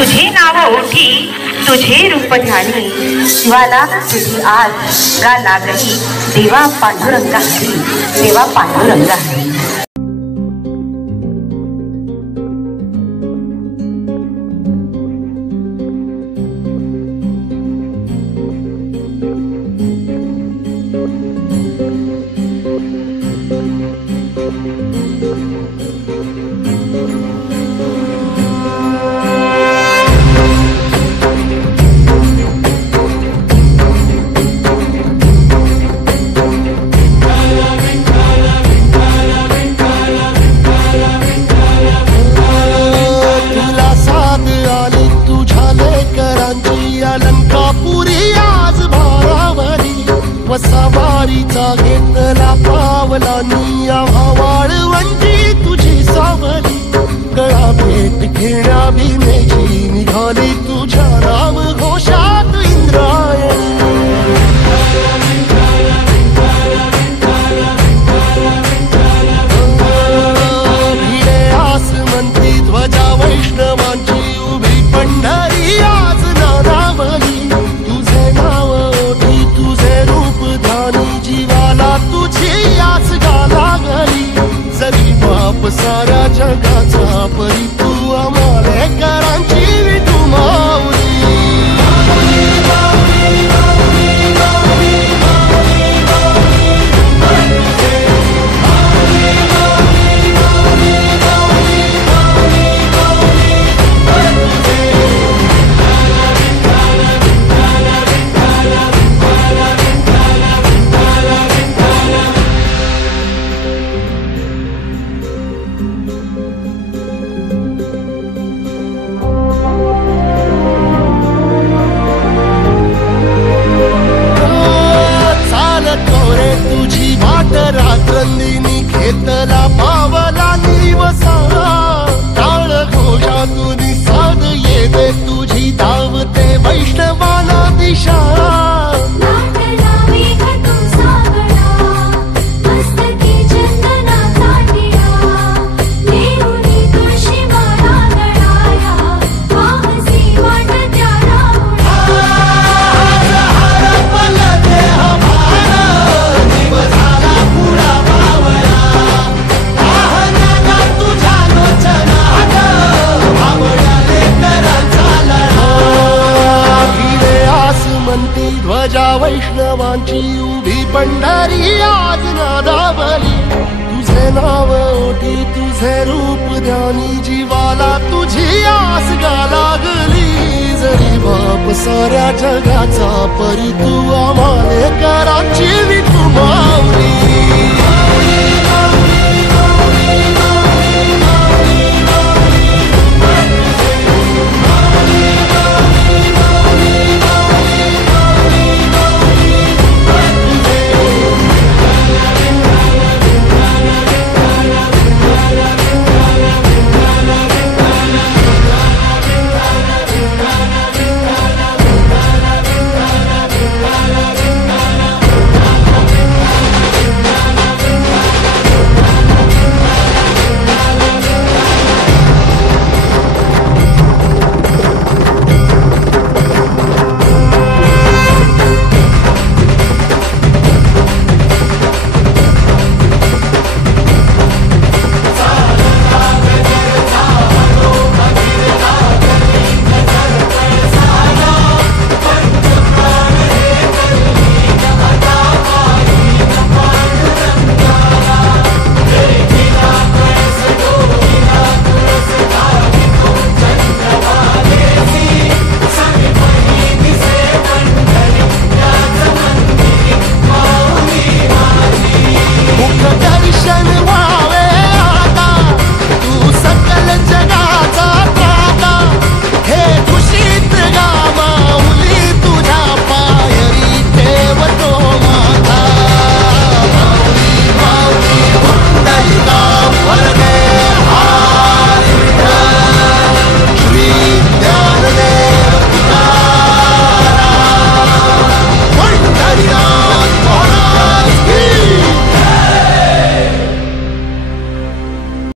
तुझे नाव ओठी तुझे रूप ध्यानी, शिवाला तुझी आज गा लागली, देवा पांडुरंगा हरी, देवा पांडुरंगा हरी. वसावारीचा घेतला पावला निया वाळवंटी तुझी सावली, गळा भेट घेण्या भीमेची निघाली तुझ्या नाम घोषात इंद्रायणी. भिडे आसमंती ध्वजा वैष्णवांची उभी पंढरी आज नादावली, तुझे नाव ओठी तुझे रूप ध्यानी, जीवाला तुझी आस गा लागली, जरी बाप साऱ्या जगाचा परी तू आमालेकरांची विठू माऊली. तुझी वाट रात्रंदिनी घेतला पावला निवसा, टाळ घोषातून साध येते तुझी धावते वैष्णवाला दिशा. ध्वजा वैष्णवांची उभी पंढरी आज नादावली, तुझे नाव ओठी तुझे रूप ध्यानी, जीवाला तुझी आस गा लागली, जरी बाप साऱ्या जगाचा परी तू आमालेकरांची विठू माऊली.